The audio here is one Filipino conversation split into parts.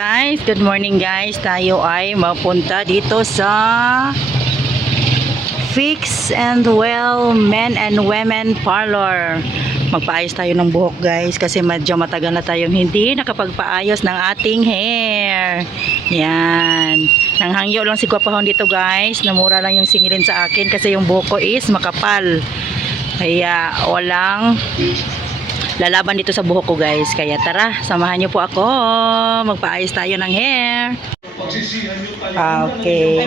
Guys, good morning guys. Tayo ay mapunta dito sa Fix and Well Men and Women Parlor. Magpaayos tayo ng buhok guys kasi medyo matagal na tayong hindi nakapagpaayos ng ating hair. Yan. Nanghangyo lang si Gwapahon dito guys. Namura lang yung singilin sa akin kasi yung buhok ko is makapal. Kaya walang lalaban dito sa buhok ko guys. Kaya tara, samahan niyo po ako. Magpaayos tayo ng hair. Okay.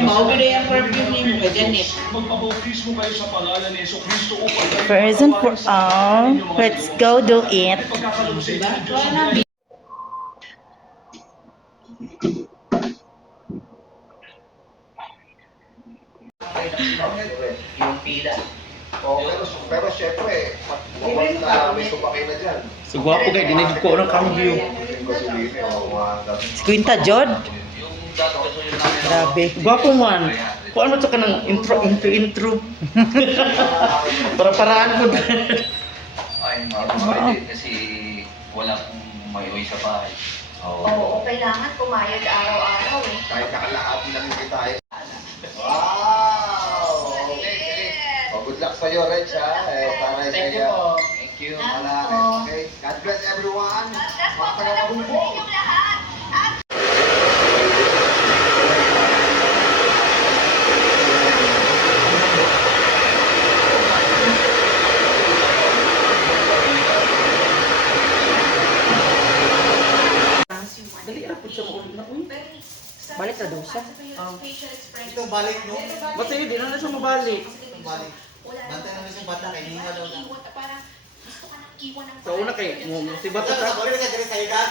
First and for all, let's go do it. Yung pila. Oh, pero syempre, may sumakay na dyan. Si Gwapo kay dinigid ko ng cambio. Si Quinta Jod. Grabe. Gwapo man. Kung ano to ka ng intro. Para-paraan mo. Ay, mababay kasi wala kong may uwi sa bahay. Oo, kailangan kumayod araw-araw eh. Kahit nakalahati lang hindi tayo. Wow! Okay. Oh, good luck sa'yo, Reg, ha? Para sa'yo. Thank you. Malaki. Okay. God bless everyone. Mga taga-mabumbong. Dali ako siya mo na uy. Balik na daw siya. Ito balik no? Ba't hindi na siya mabalik? Ito balik. Bantay naman siyang bata kay Ninga daw na. Sa una kay mo si Bata bata sa ka. balik ka diri sa ida.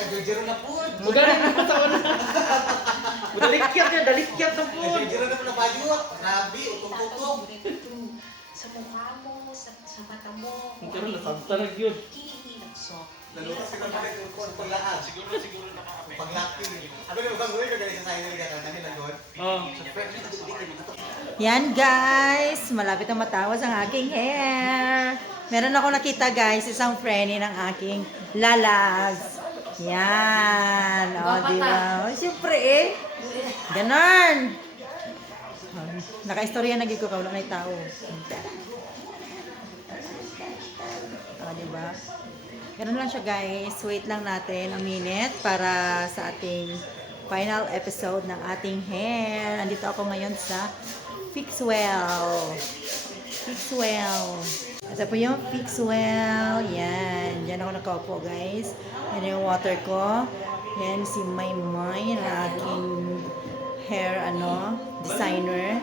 Kajujiro na po. Mudali na sa una. Mudalikyat na po. Kajujiro na po na bayot. Grabe, utong-utong. Sa mukha mo, sa mata mo. Pero nasabta na yun. Hinihilap so. Nalutas ka balik ko paglahat. Siguro nakakapit. Paglaki. Abi mo kang gawin ka diri sa side ka kami nagod. Oh. Yan guys, malapit na matapos ang aking hair. Meron ako nakita guys, isang friendly ng aking lalags. Yan. O, diba? O, siyempre eh. Ganon. Naka-istorya na ko wala na yung tao. O, diba? Ganon lang siya guys. Wait lang natin a minute para sa ating final episode ng ating hair. Nandito ako ngayon sa Fixwell. Fixwell. Ito po yung Fixwell. Yan. Diyan ako nakaupo guys. Yan yung water ko. Yan si Maymay na aking hair designer.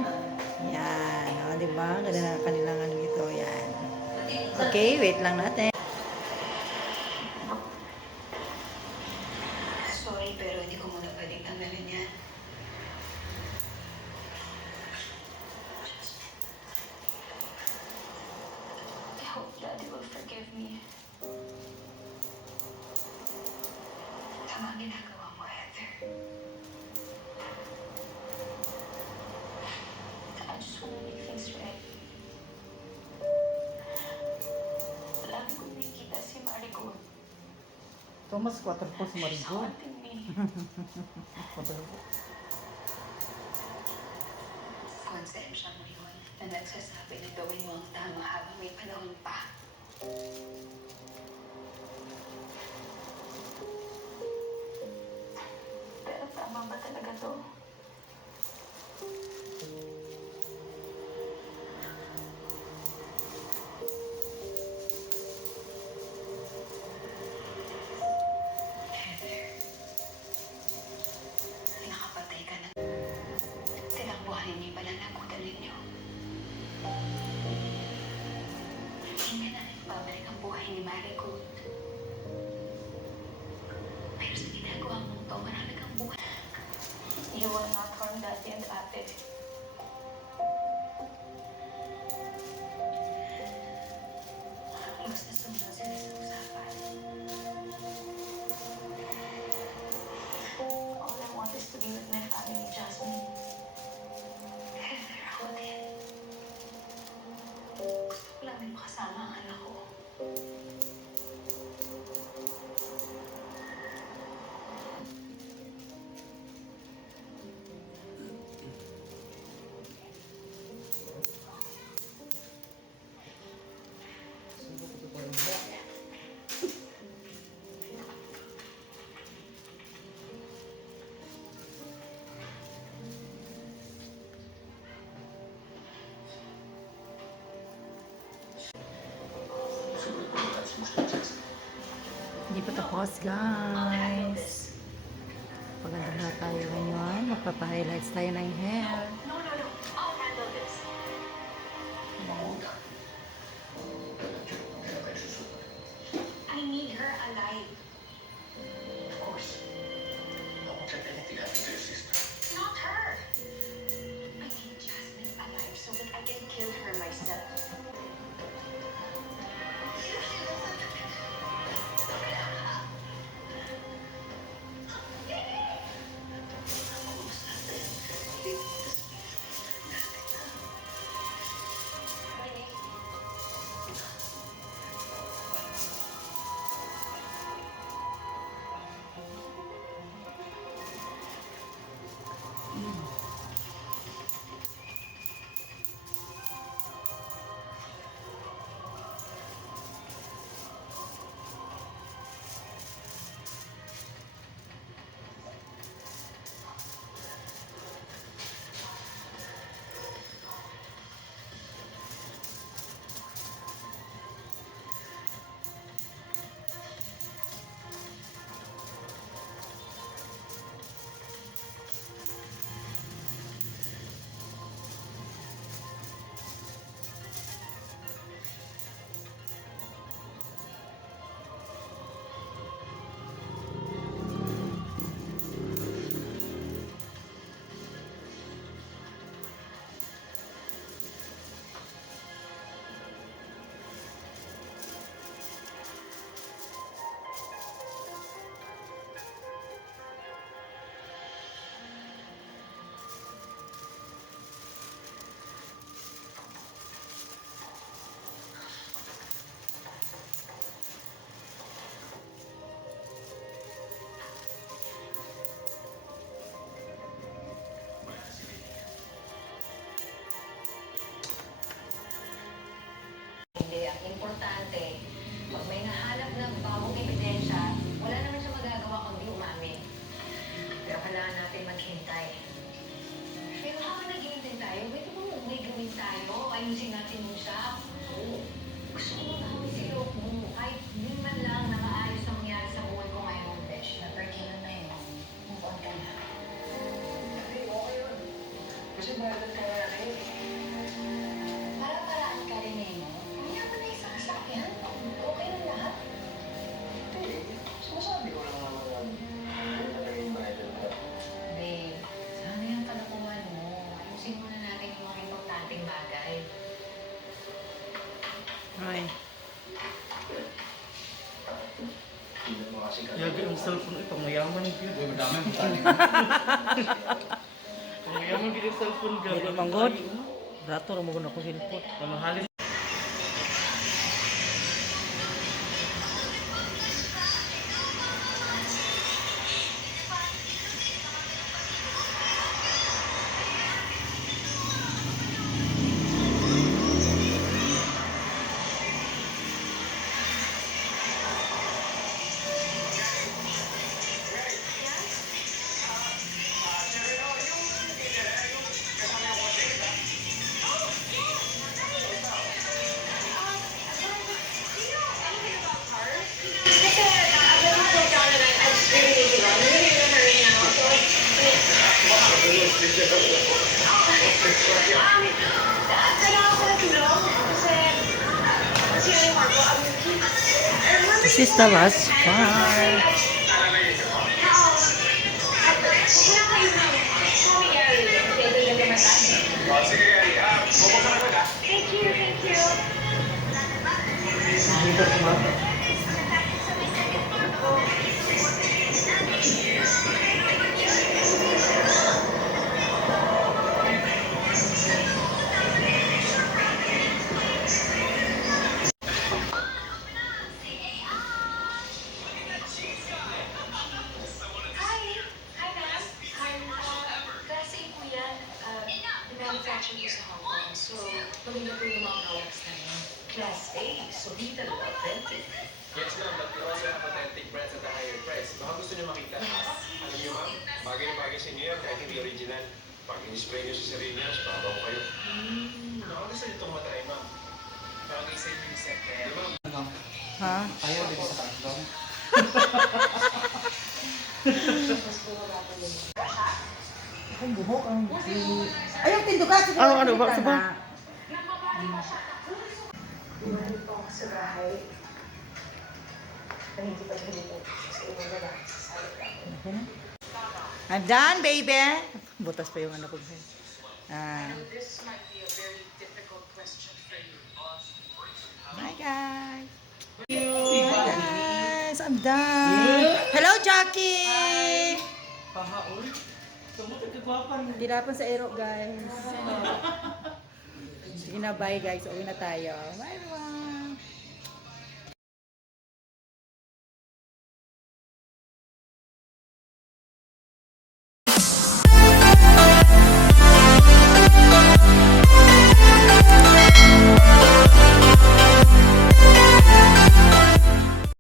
Yan. O, diba? Ganda na kanilang dito. Yan. Okay, wait lang natin. Sorry, pero hindi ko muna pwedeng tanggalin yan. I hope Daddy will forgive me. Tama ang ginagawa mo, Heather. I just want to make things right. Lagi ko nakikita si Marigold. Thomas 4 po si Marigo. Haunting me. Konsensya mo yun na nagsasabi na gawin mo ang tama habang may panahon pa. Pero tama ba talaga to? Heather, nakapatay ka na. Silang buhay niyo pala nakutan ninyo. Hindi na natin babalik ang buhay ni Marigold. Pero sa ginagawa mong to, marami kang buhay. You will not harm Daddy and Ate. Basta sumunod sila sa usapan. All I want is to be with my family, Jasmine. Heather, ako din. Gusto ko lang din makasama ang anak ko. Hindi pa tapos, guys. Paganda na tayo ngayon. Magpapa-highlights tayo ng hair. No, no, no. I'll handle this. I need her alive. Of course. I won't let anything happen to your sister. Not her. I need Jasmine alive so that I can kill her myself. Hindi, ang importante, pag may nahanap na bagong ebidensya, wala naman siya magagawa kundi umamin. Pero kailangan natin maghintay. Pero habang naghihintay tayo, pwede mo may gawin tayo, ayusin natin mo siya. Oo. Gusto ko magkawin si Lok mo, kahit di man lang na maayos na mangyari sa buhay ko ngayon, Besh. Naperkilan na yun. Move on ka na. Hey, okay yun. Kasi bayaran ka nga rin. Para-paraan ka rin eh, no? Kaya ba na isang sakyan? Okay lang lahat. Hindi. Sinasabi ko lang naman na ano talaga yung bayaran ka. Babe, sana yung kalokohan mo. Ayusin muna natin yung mga importanteng bagay. Ay. Hindi mo kasi Yagi ang cellphone ito, mayaman yun. Uy, madami ang taling. Mayaman yun yung cellphone ka. Dili manggod. Rato ra mo ko sinipot. Ano halin? This is the last part. Thank you, thank you. Manufactured ito sa Hong Kong. So, maganda po yung mga products namin. Class A. So, hindi talaga authentic. Yes, ma'am, but we also have authentic brands at a higher price. Baka gusto niyo makita. Alam niyo, ma'am, bagay na bagay sa inyo yan kahit hindi original. Pag in-spray niyo sa sarili niyo, babaw kayo. Baka gusto niyo itong matry, ma'am. Bagay sa inyo yung set kaya. Di ba? Ha? Ayaw din sa kandong. Ang buhok, ang ay, ang tindugan. Sige, Ah, ano ba? kita Saba? na. Bumalik po ako sa bahay. Na hindi pa dito. Kasi una lang sa salita. I'm done, baby. Butas pa yung ano ko. Ah. This might be a very difficult question for you. Bye, guys. Bye, guys. I'm done. Hello, Jackie. Pahaol. Tumutag kagwapan. Tirapan sa aero, guys. Sige na, bye, guys. Uwi na tayo. Bye, everyone.